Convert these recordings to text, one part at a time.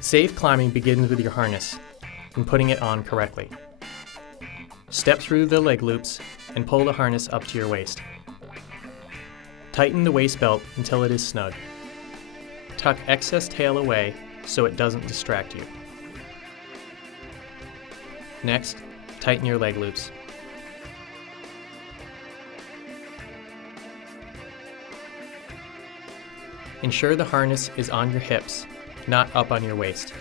Safe climbing begins with your harness and putting it on correctly. Step through the leg loops and pull the harness up to your waist. Tighten the waist belt until it is snug. Tuck excess tail away so it doesn't distract you. Next, tighten your leg loops. Ensure the harness is on your hips, not up on your waist.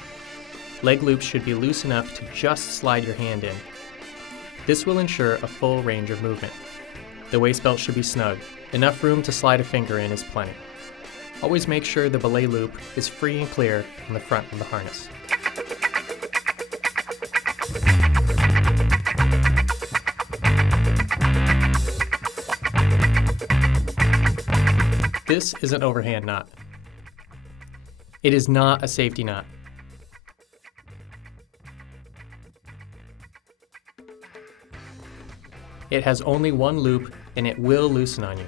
Leg loops should be loose enough to just slide your hand in. This will ensure a full range of movement. The waist belt should be snug. Enough room to slide a finger in is plenty. Always make sure the belay loop is free and clear on the front of the harness. This is an overhand knot. It is not a safety knot. It has only one loop and it will loosen on you.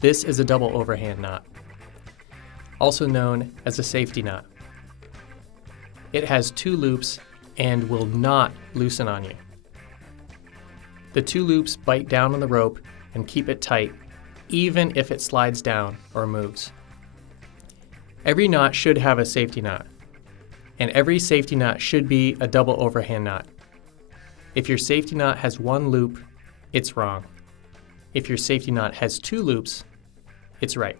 This is a double overhand knot, also known as a safety knot. It has two loops and will not loosen on you. The two loops bite down on the rope and keep it tight, even if it slides down or moves. Every knot should have a safety knot, and every safety knot should be a double overhand knot. If your safety knot has one loop, it's wrong. If your safety knot has two loops, it's right.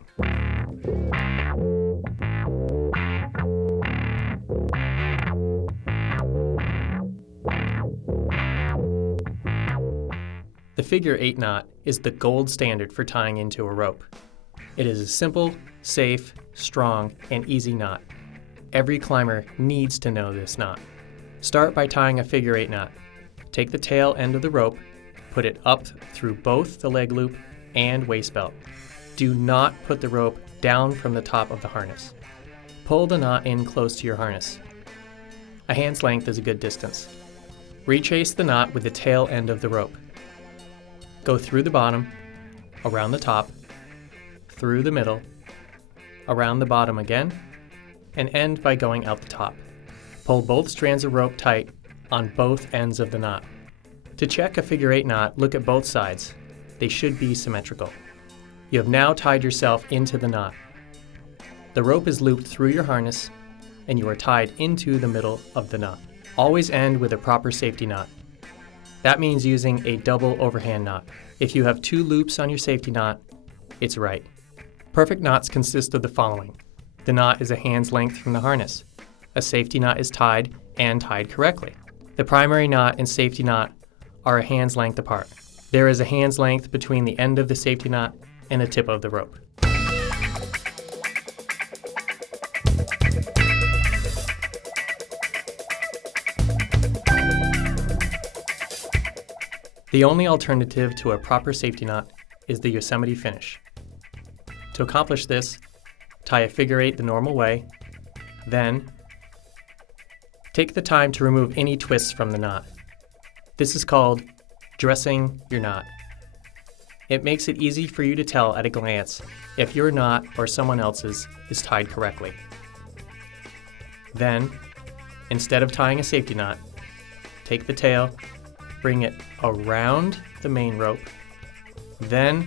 The figure 8 knot is the gold standard for tying into a rope. It is a simple, safe, strong, and easy knot. Every climber needs to know this knot. Start by tying a figure 8 knot. Take the tail end of the rope, put it up through both the leg loop and waist belt. Do not put the rope down from the top of the harness. Pull the knot in close to your harness. A hand's length is a good distance. Retrace the knot with the tail end of the rope. Go through the bottom, around the top, through the middle, around the bottom again, and end by going out the top. Pull both strands of rope tight on both ends of the knot. To check a figure 8 knot, look at both sides. They should be symmetrical. You have now tied yourself into the knot. The rope is looped through your harness, and you are tied into the middle of the knot. Always end with a proper safety knot. That means using a double overhand knot. If you have two loops on your safety knot, it's right. Perfect knots consist of the following. The knot is a hand's length from the harness. A safety knot is tied and tied correctly. The primary knot and safety knot are a hand's length apart. There is a hand's length between the end of the safety knot and the tip of the rope. The only alternative to a proper safety knot is the Yosemite finish. To accomplish this, tie a figure 8 the normal way, then take the time to remove any twists from the knot. This is called dressing your knot. It makes it easy for you to tell at a glance if your knot or someone else's is tied correctly. Then, instead of tying a safety knot, take the tail, bring it around the main rope, then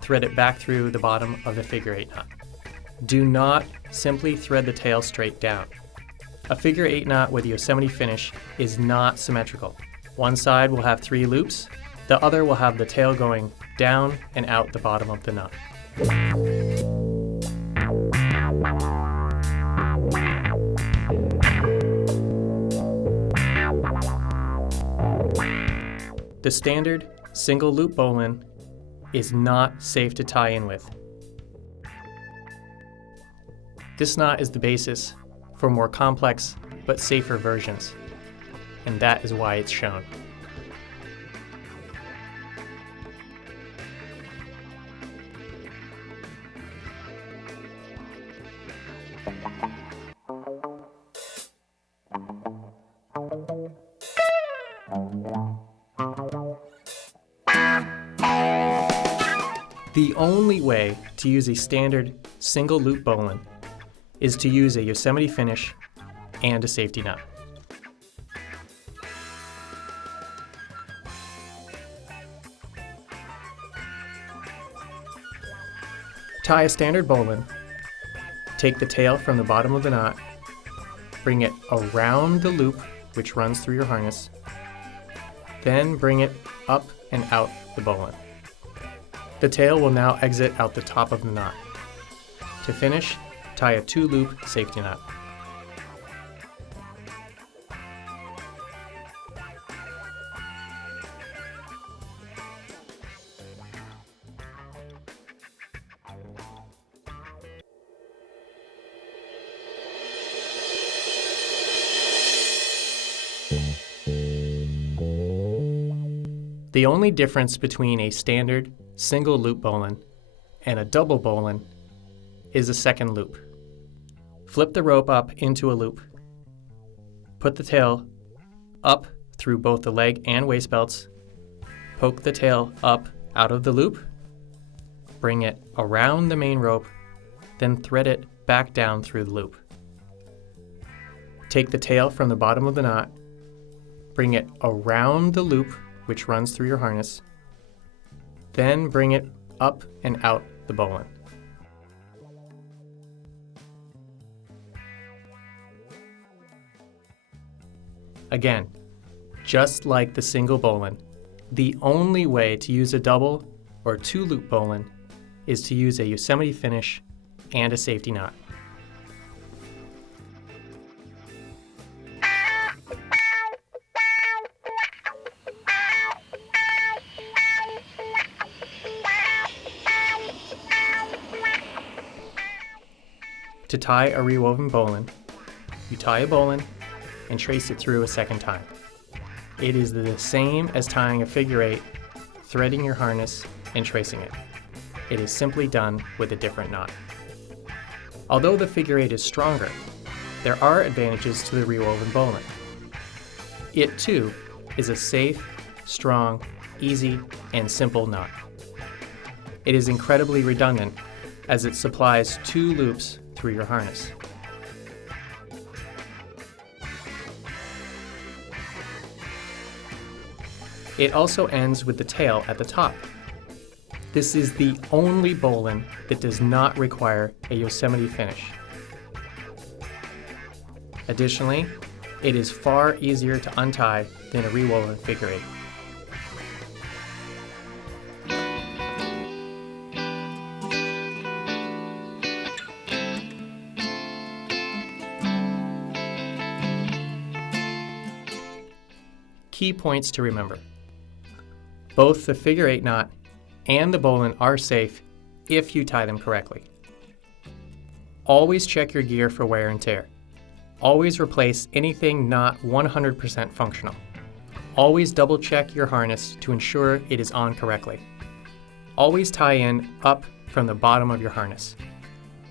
thread it back through the bottom of the figure 8 knot. Do not simply thread the tail straight down. A figure 8 knot with Yosemite finish is not symmetrical. One side will have 3 loops, the other will have the tail going down and out the bottom of the knot. The standard single loop bowline is not safe to tie in with. This knot is the basis for more complex but safer versions, and that is why it's shown. The only way to use a standard single loop bowline is to use a Yosemite finish and a safety knot. Tie a standard bowline, take the tail from the bottom of the knot, bring it around the loop which runs through your harness, then bring it up and out the bowline. The tail will now exit out the top of the knot. To finish, tie a 2-loop safety knot. The only difference between a standard single loop bowline and a double bowline is a second loop. Flip the rope up into a loop. Put the tail up through both the leg and waist belts. Poke the tail up out of the loop. Bring it around the main rope, then thread it back down through the loop. Take the tail from the bottom of the knot. Bring it around the loop which runs through your harness, then bring it up and out the bowline. Again, just like the single bowline, the only way to use a double or 2-loop bowline is to use a Yosemite finish and a safety knot. To tie a rewoven bowline, you tie a bowline and trace it through a second time. It is the same as tying a figure 8, threading your harness and tracing it. It is simply done with a different knot. Although the figure 8 is stronger, there are advantages to the rewoven bowline. It too is a safe, strong, easy, and simple knot. It is incredibly redundant as it supplies 2 loops through your harness. It also ends with the tail at the top. This is the only bowline that does not require a Yosemite finish. Additionally, it is far easier to untie than a rewoven figure 8. Key points to remember. Both the figure 8 knot and the bowline are safe if you tie them correctly. Always check your gear for wear and tear. Always replace anything not 100% functional. Always double check your harness to ensure it is on correctly. Always tie in up from the bottom of your harness.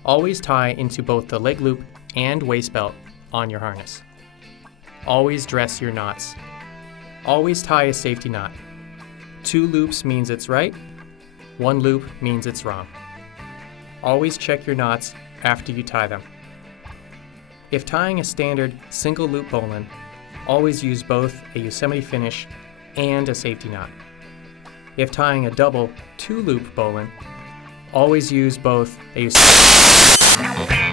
Always tie into both the leg loop and waist belt on your harness. Always dress your knots. Always tie a safety knot. 2 loops means it's right, 1 loop means it's wrong. Always check your knots after you tie them. If tying a standard single loop bowline, always use both a Yosemite finish and a safety knot. If tying a double 2-loop bowline, always use both a Yosemite